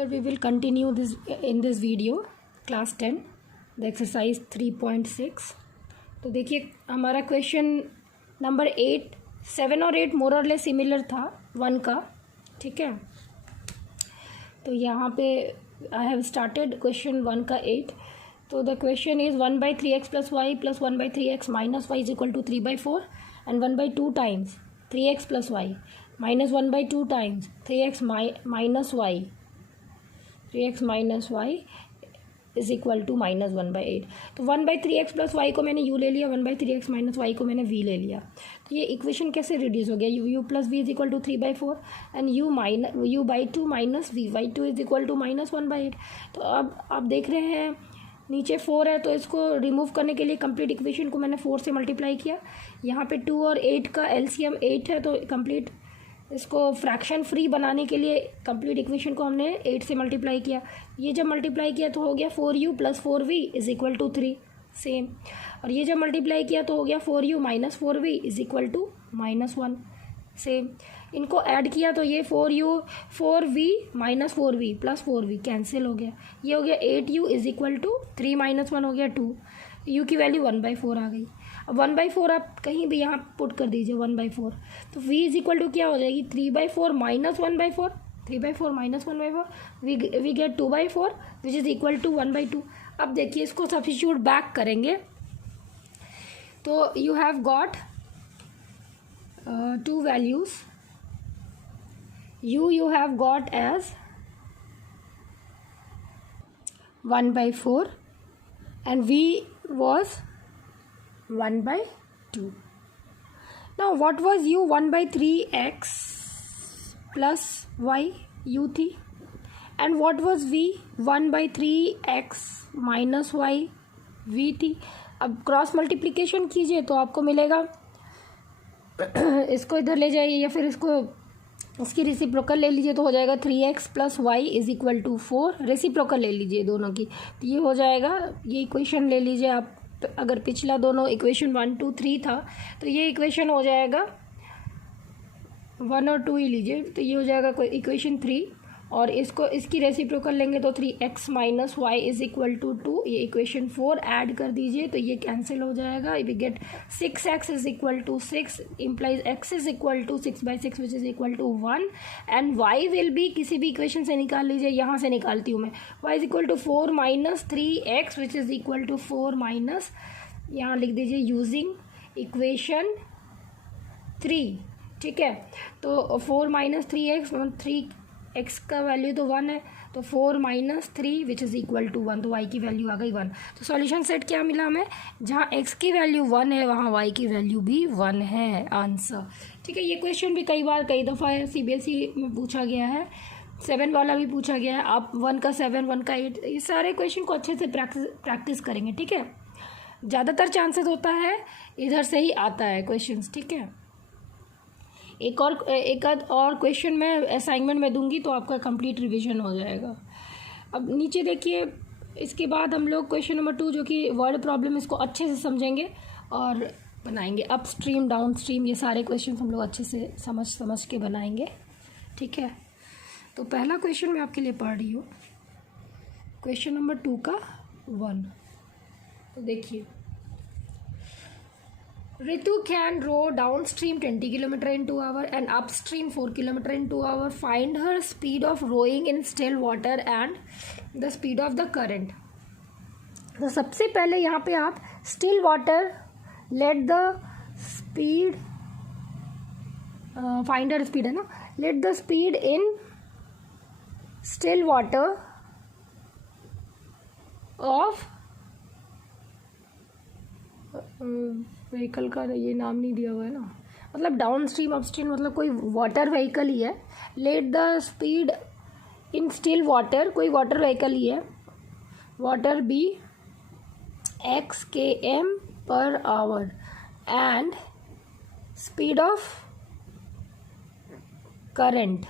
We will continue this in this video class 10 the exercise 3.6। तो देखिए हमारा question number 8, 7 और 8 मोर और लेस सिमिलर था 1 का, ठीक है। तो यहाँ पे आई हैव स्टार्टेड क्वेश्चन 1 का 8। तो the question is 1/3x + y + 1/3x - y = 3/4 and 1/2 times 3x + y minus 1/2 times 3x minus y 3x minus y is equal to -1/8। तो 1/3x + y को मैंने u ले लिया, 1/3x - y को मैंने v ले लिया। तो ये इक्वेशन कैसे रिड्यूस हो गया, u + v is equal to 3/4 and u/2 minus v/2 is equal to -1/8। तो अब आप देख रहे हैं नीचे 4 है, तो इसको रिमूव करने के लिए कंप्लीट इक्वेशन को मैंने 4 से मल्टीप्लाई किया। यहाँ पे 2 और 8 का एलसीएम 8 है, तो कंप्लीट इसको फ्रैक्शन फ्री बनाने के लिए कंप्लीट इक्वेशन को हमने 8 से मल्टीप्लाई किया। ये जब मल्टीप्लाई किया तो हो गया 4u + 4v is equal to 3 same. और ये जब मल्टीप्लाई किया तो हो गया 4u - 4v is equal to -1 same. इनको ऐड किया तो ये 4v - 4v + 4v कैंसिल हो गया। ये हो गया 8u इज इक्वल टू 3 - 1 हो गया 2। u की वैल्यू 1/4 आ गई। अब 1/4 आप कहीं भी यहाँ पुट कर दीजिए 1/4, तो v इज इक्वल टू क्या हो जाएगी 3/4 - 1/4, 3/4 - 1/4 we get 2/4 which is equal to 1/2। अब देखिए इसको सब्स्टिट्यूट बैक करेंगे तो you have got 2 values. you have got as 1/4 and v was 1/2. Now what was u? 1/3x plus y u थी, and what was v? 1/3x minus y v थी। अब cross multiplication कीजिए तो आपको मिलेगा इसको इधर ले जाइए या फिर इसकी रेसिप्रोकल ले लीजिए तो हो जाएगा 3x + y is equal to 4। Reciprocal ले लीजिए दोनों की, तो ये हो जाएगा, ये इक्वेशन ले लीजिए आप। तो अगर पिछला दोनों इक्वेशन 1, 2, 3 था तो ये इक्वेशन हो जाएगा 1 और 2 ही लीजिए, तो ये हो जाएगा कोई इक्वेशन 3। और इसकी रेसिप्रोकल लेंगे तो 3x - y is equal to 2। ये इक्वेशन 4 ऐड कर दीजिए तो ये कैंसिल हो जाएगा। We get 6x is equal to 6 implies x is equal to 6/6 which is equal to 1 and y will be किसी भी इक्वेशन से निकाल लीजिए। यहाँ से निकालती हूँ मैं, y is equal to 4 - 3x which is equal to 4 minus, यहाँ लिख दीजिए यूजिंग इक्वेशन 3, ठीक है। तो 4 - 3x 3x का वैल्यू तो 1 है, तो 4 - 3 विच इज़ इक्वल टू 1, तो y की वैल्यू आ गई 1। तो सॉल्यूशन सेट क्या मिला हमें, जहाँ x की वैल्यू 1 है वहाँ y की वैल्यू भी 1 है, आंसर, ठीक है। ये क्वेश्चन भी कई दफ़ा CBSE में पूछा गया है, 7 वाला भी पूछा गया है। आप 1 का 7, 1 का 8, ये सारे क्वेश्चन को अच्छे से प्रैक्टिस करेंगे, ठीक है। ज़्यादातर चांसेस होता है इधर से ही आता है क्वेश्चंस, ठीक है। एक आध और क्वेश्चन मैं असाइनमेंट में दूंगी तो आपका कंप्लीट रिवीजन हो जाएगा। अब नीचे देखिए, इसके बाद हम लोग क्वेश्चन नंबर 2 जो कि वर्ड प्रॉब्लम, इसको अच्छे से समझेंगे और बनाएंगे। अप स्ट्रीम, डाउन स्ट्रीम, ये सारे क्वेश्चन हम लोग अच्छे से समझ के बनाएंगे, ठीक है। तो पहला क्वेश्चन मैं आपके लिए पढ़ रही हूँ, क्वेश्चन नंबर 2 का 1। तो देखिए, Ritu can row downstream 20 km in 2 hours and upstream 4 km in 2 hours. Find her speed of rowing in still water and the speed of the current. तो सबसे पहले यहाँ पे आप still water, let the speed, find her speed है ना, let the speed in still water of vehicle का ये नाम नहीं दिया हुआ है ना, मतलब डाउन स्ट्रीम अप स्ट्रीम मतलब कोई वाटर व्हीकल ही है। Let the speed in still water, कोई वाटर व्हीकल ही है, water be x km/h and speed of current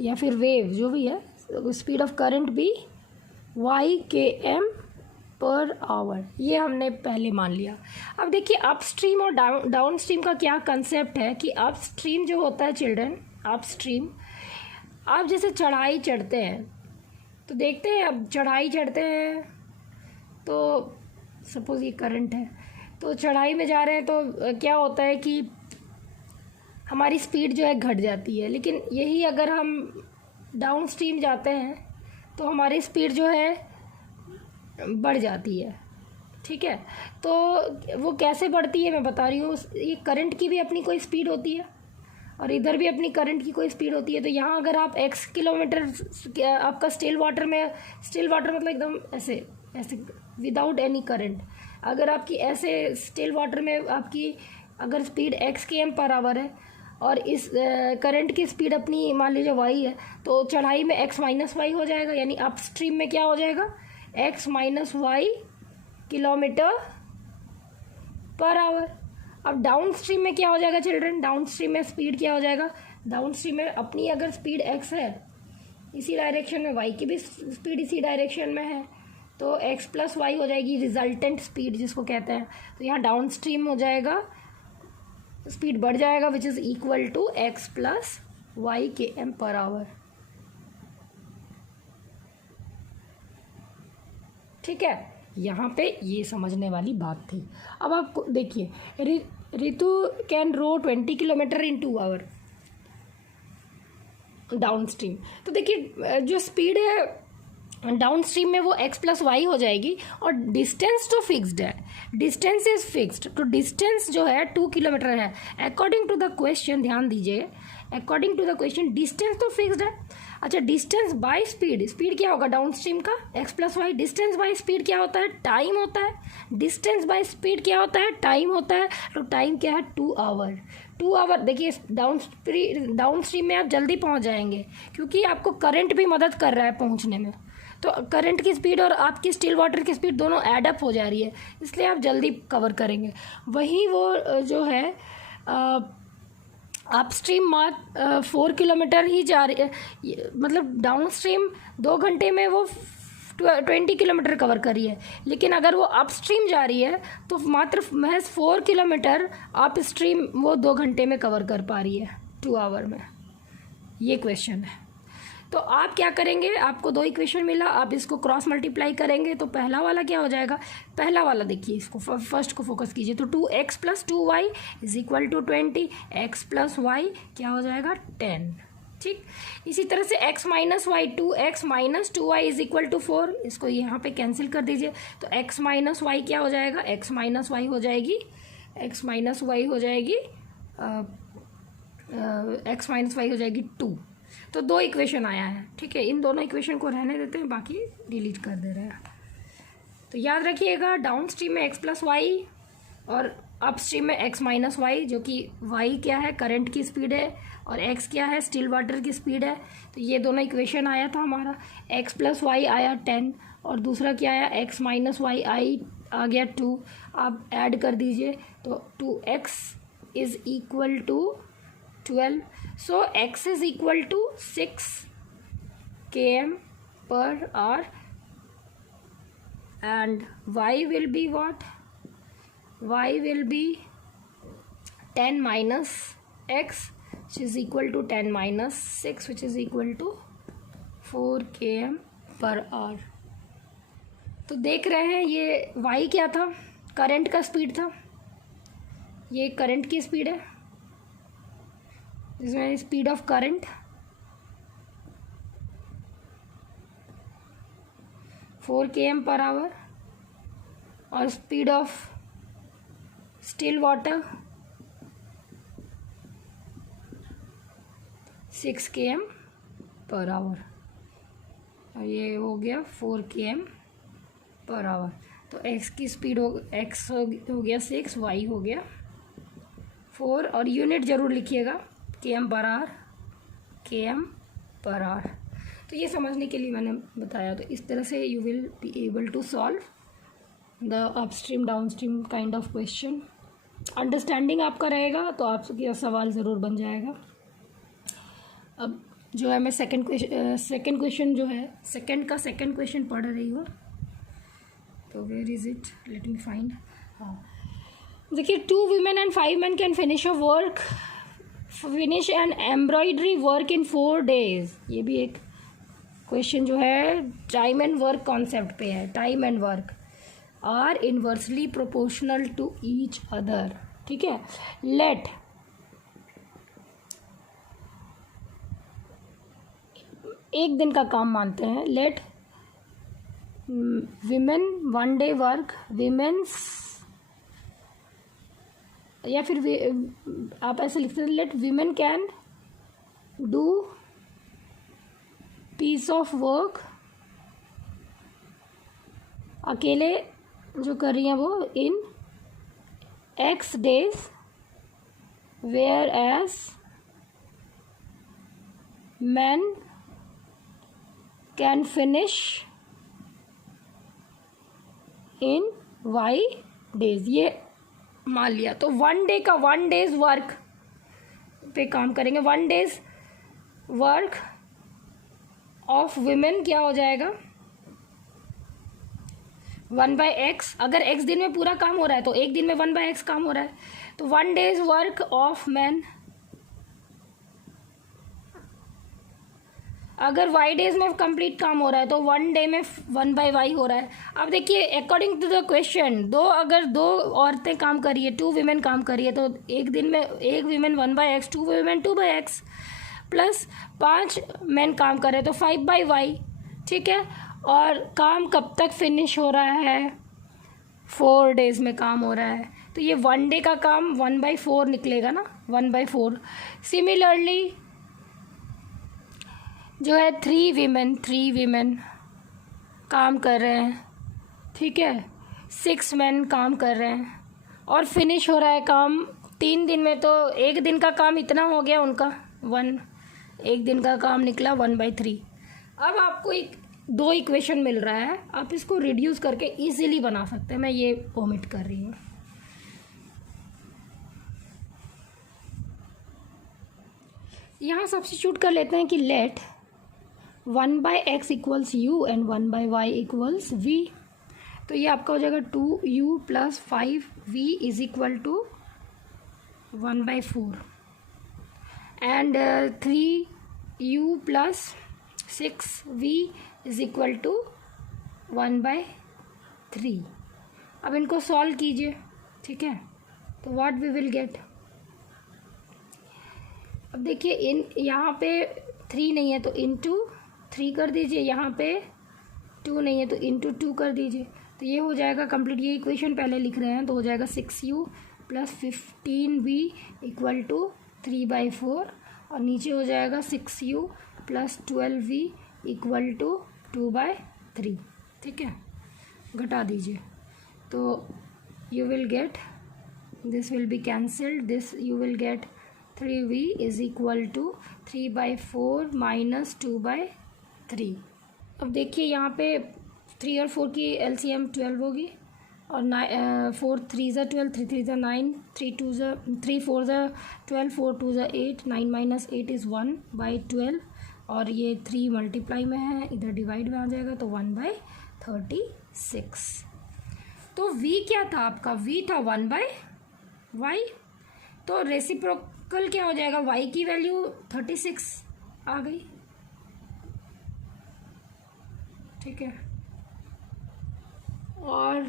या फिर वेव जो भी है, स्पीड ऑफ करंट भी y km/h, ये हमने पहले मान लिया। अब देखिए अप स्ट्रीम और डाउन स्ट्रीम का क्या कंसेप्ट है कि अप स्ट्रीम जो होता है चिल्ड्रन, अप स्ट्रीम आप जैसे चढ़ाई चढ़ते हैं तो देखते हैं, अब चढ़ाई चढ़ते हैं तो सपोज़ ये करंट है, तो चढ़ाई में जा रहे हैं तो क्या होता है कि हमारी स्पीड जो है घट जाती है। लेकिन यही अगर हम डाउन स्ट्रीम जाते हैं तो हमारी स्पीड जो है बढ़ जाती है। ठीक है, तो वो कैसे बढ़ती है मैं बता रही हूँ। ये करंट की भी अपनी कोई स्पीड होती है और इधर भी अपनी करंट की कोई स्पीड होती है। तो यहाँ अगर आप x किलोमीटर आपका स्टिल वाटर मतलब एकदम ऐसे ऐसे विदाउट एनी करंट, अगर आपकी ऐसे स्टिल वाटर में आपकी अगर स्पीड x km/h है और इस करंट की स्पीड अपनी मान लीजिए y है, तो चढ़ाई में x - y हो जाएगा, यानी अप स्ट्रीम में क्या हो जाएगा x - y km/h। अब डाउन स्ट्रीम में क्या हो जाएगा चिल्ड्रन, डाउन स्ट्रीम में स्पीड क्या हो जाएगा, डाउन स्ट्रीम में अपनी अगर स्पीड x है इसी डायरेक्शन में, y की भी स्पीड इसी डायरेक्शन में है, तो x + y हो जाएगी रिजल्टेंट स्पीड जिसको कहते हैं। तो यहाँ डाउन स्ट्रीम हो जाएगा, स्पीड बढ़ जाएगा which is equal to x + y km/h। ठीक है, यहाँ पे ये समझने वाली बात थी। अब आप देखिए, Ritu can row 20 kilometre in 2 hour downstream. तो देखिए जो स्पीड है डाउन स्ट्रीम में वो x + y हो जाएगी और डिस्टेंस तो फिक्स्ड है, डिस्टेंस इज फिक्स्ड। तो डिस्टेंस जो है 2 किलोमीटर है अकॉर्डिंग टू द क्वेश्चन। ध्यान दीजिए, according to the question distance तो फिक्स्ड है। अच्छा, डिस्टेंस बाय स्पीड, स्पीड क्या होगा डाउन स्ट्रीम का x + y। Distance by speed क्या होता है, टाइम होता है। डिस्टेंस बाय स्पीड क्या होता है, टाइम होता है। तो टाइम क्या है 2 आवर। 2 आवर देखिए डाउन स्ट्रीम में आप जल्दी पहुंच जाएंगे क्योंकि आपको करंट भी मदद कर रहा है पहुंचने में। तो करंट की स्पीड और आपकी स्टिल वाटर की स्पीड दोनों ऐड अप हो जा रही है, इसलिए आप जल्दी कवर करेंगे। वहीं वो जो है अप स्ट्रीम 4 किलोमीटर ही जा रही है, मतलब डाउन स्ट्रीम 2 घंटे में वो 20 किलोमीटर कवर करी है। लेकिन अगर वो अप स्ट्रीम जा रही है तो मात्र महज 4 किलोमीटर अप स्ट्रीम वो 2 घंटे में कवर कर पा रही है 2 आवर में। ये क्वेश्चन है। तो आप क्या करेंगे, आपको 2 इक्वेशन मिला, आप इसको क्रॉस मल्टीप्लाई करेंगे तो पहला वाला क्या हो जाएगा, पहला वाला देखिए, इसको फर्स्ट को फोकस कीजिए। तो 2x + 2y = 20, x + y क्या हो जाएगा 10। ठीक, इसी तरह से x - y 2x - 2y = 4, इसको यहाँ पे कैंसिल कर दीजिए। तो x - y क्या हो जाएगा, x - y हो जाएगी x - y हो जाएगी 2। तो 2 इक्वेशन आया है। ठीक है, इन दोनों इक्वेशन को रहने देते हैं, बाकी डिलीट कर दे रहे हैं। तो याद रखिएगा डाउन स्ट्रीम में x + y और अप स्ट्रीम में x - y, जो कि y क्या है करंट की स्पीड है और x क्या है स्टिल वाटर की स्पीड है। तो ये दोनों इक्वेशन आया था हमारा। x + y आया 10 और दूसरा क्या आया x - y आ गया 2। आप ऐड कर दीजिए तो 2x = 12। So x is equal to 6 km/h and y will be what? Y will be 10 - x which is equal to 10 - 6 which is equal to 4 km/h। तो देख रहे हैं ये y क्या था, करंट का स्पीड था, ये करंट की स्पीड है, इसमें स्पीड ऑफ करंट 4 km/h और speed of still water 6 km/h और ये हो गया 4 km/h। तो x की स्पीड x हो गया 6, y हो गया 4 और यूनिट ज़रूर लिखिएगा km/h। तो ये समझने के लिए मैंने बताया। तो इस तरह से you will be able to solve the upstream downstream kind of question. Understanding आपका रहेगा तो आपका सवाल ज़रूर बन जाएगा। अब जो है मैं सेकंड क्वेश्चन जो है सेकंड क्वेश्चन पढ़ रही हूँ। तो where is it, let me find. हाँ देखिए, 2 women and 5 men can finish a work finish an embroidery work in 4 days। ये भी एक क्वेश्चन जो है टाइम एंड वर्क कॉन्सेप्ट पे है। Time and work are inversely proportional to each other. ठीक है, लेट एक दिन का काम मानते हैं। Let women 1 day work women's, या फिर आप ऐसे लिखते हैं let women can do piece of work, अकेले जो कर रही हैं वो, in X days, where as man can finish in Y days। ये मान लिया। तो 1 day का 1 days वर्क पे काम करेंगे। 1 days वर्क ऑफ विमेन क्या हो जाएगा 1/x। अगर x दिन में पूरा काम हो रहा है तो एक दिन में 1/x काम हो रहा है, तो 1 days वर्क ऑफ मैन। अगर y डेज में कंप्लीट काम हो रहा है तो 1 day में 1/y हो रहा है। अब देखिए अकॉर्डिंग टू द क्वेश्चन, अगर दो औरतें काम करिए, 2 women काम करिए, तो एक दिन में एक women 1/x, 2 women 2/x, plus 5 men काम कर रहे तो 5/y। ठीक है, और काम कब तक फिनिश हो रहा है 4 days में काम हो रहा है, तो ये 1 day का काम 1/4 निकलेगा ना, 1/4। सिमिलरली जो है 3 women काम कर रहे हैं। ठीक है, 6 men काम कर रहे हैं और फिनिश हो रहा है काम 3 दिन में। तो एक दिन का काम इतना हो गया उनका 1, एक दिन का काम निकला 1/3। अब आपको 2 इक्वेशन मिल रहा है, आप इसको रिड्यूस करके इजीली बना सकते हैं। मैं ये ओमिट कर रही हूँ। यहाँ सब्स्टिट्यूट कर लेते हैं कि let 1/x equals u and 1/y equals v। तो ये आपका हो जाएगा 2u + 5v is equal to 1/4 and 3u + 6v is equal to 1/3। अब इनको सॉल्व कीजिए। ठीक है, तो व्हाट वी विल गेट। अब देखिए इन यहाँ पे 3 नहीं है तो इंटू 3 कर दीजिए, यहाँ पे 2 नहीं है तो इंटू 2 कर दीजिए। तो ये हो जाएगा कंप्लीट। ये इक्वेशन पहले लिख रहे हैं तो हो जाएगा 6u + 15v इक्वल टू 3/4 और नीचे हो जाएगा 6u + 12v इक्वल टू 2/3। ठीक है, घटा दीजिए तो you will get, this will be cancelled, this you will get 3v is equal to 3/4 - 2/3। अब देखिए यहाँ पे 3 और 4 की LCM 12 होगी और 4 3 ज़ा 12, 3 3 ज़ा 9, 3 4 ज़ा 12, 4 2 ज़ा 8, 9 - 8 इज़ 1/12 और ये 3 मल्टीप्लाई में है, इधर डिवाइड में आ जाएगा तो 1/36। तो v क्या था आपका, v था 1/y। तो रेसिप्रोकल क्या हो जाएगा, y की वैल्यू 36 आ गई। ठीक है, और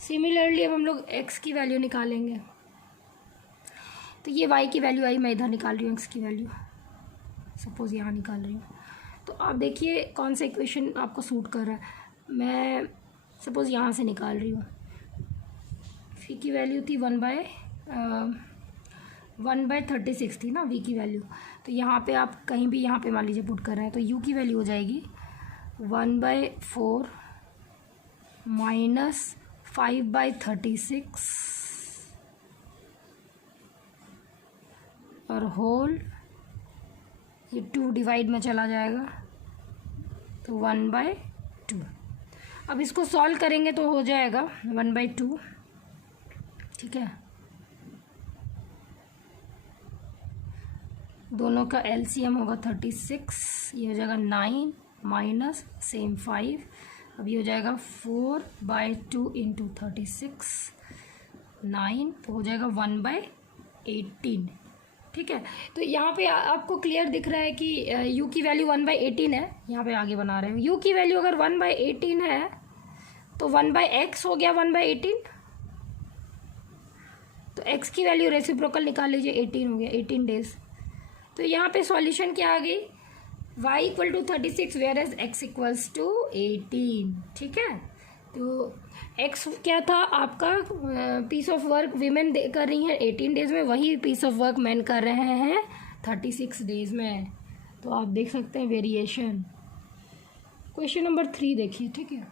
सिमिलरली अब हम लोग x की वैल्यू निकालेंगे। तो ये y की वैल्यू आई, मैं इधर निकाल रही हूँ x की वैल्यू, सपोज़ यहाँ निकाल रही हूँ। तो आप देखिए कौन सा इक्वेशन आपको सूट कर रहा है। मैं सपोज़ यहाँ से निकाल रही हूँ। v की वैल्यू थी 1/36 थी ना v की वैल्यू। तो यहाँ पे आप कहीं भी यहाँ पे मान लीजिए पुट कर रहे हैं तो u की वैल्यू हो जाएगी 1/4 - 5/36 और होल, ये 2 डिवाइड में चला जाएगा तो 1/2। अब इसको सॉल्व करेंगे तो हो जाएगा 1/2। ठीक है, दोनों का LCM होगा 36, ये हो जाएगा 9 माइनस सेम 5। अब ये हो जाएगा 4/2 × 36, 9, तो हो जाएगा 1/18। ठीक है। तो यहाँ पे आपको क्लियर दिख रहा है कि u की वैल्यू 1/18 है। यहाँ पे आगे बना रहे हैं, u की वैल्यू अगर 1/18 है तो 1/x हो गया 1/18, तो x की वैल्यू रेसिप्रोकल निकाल लीजिए, 18 हो गया, 18 डेज। तो यहाँ पे सॉल्यूशन क्या आ गई, y equal to 36 where as x equals to 18, ठीक है। तो x क्या था आपका, पीस ऑफ वर्क वीमेन कर रही हैं 18 डेज में, वही पीस ऑफ वर्क मैन कर रहे हैं 36 डेज में। तो आप देख सकते हैं वेरिएशन। क्वेश्चन नंबर 3 देखिए, ठीक है।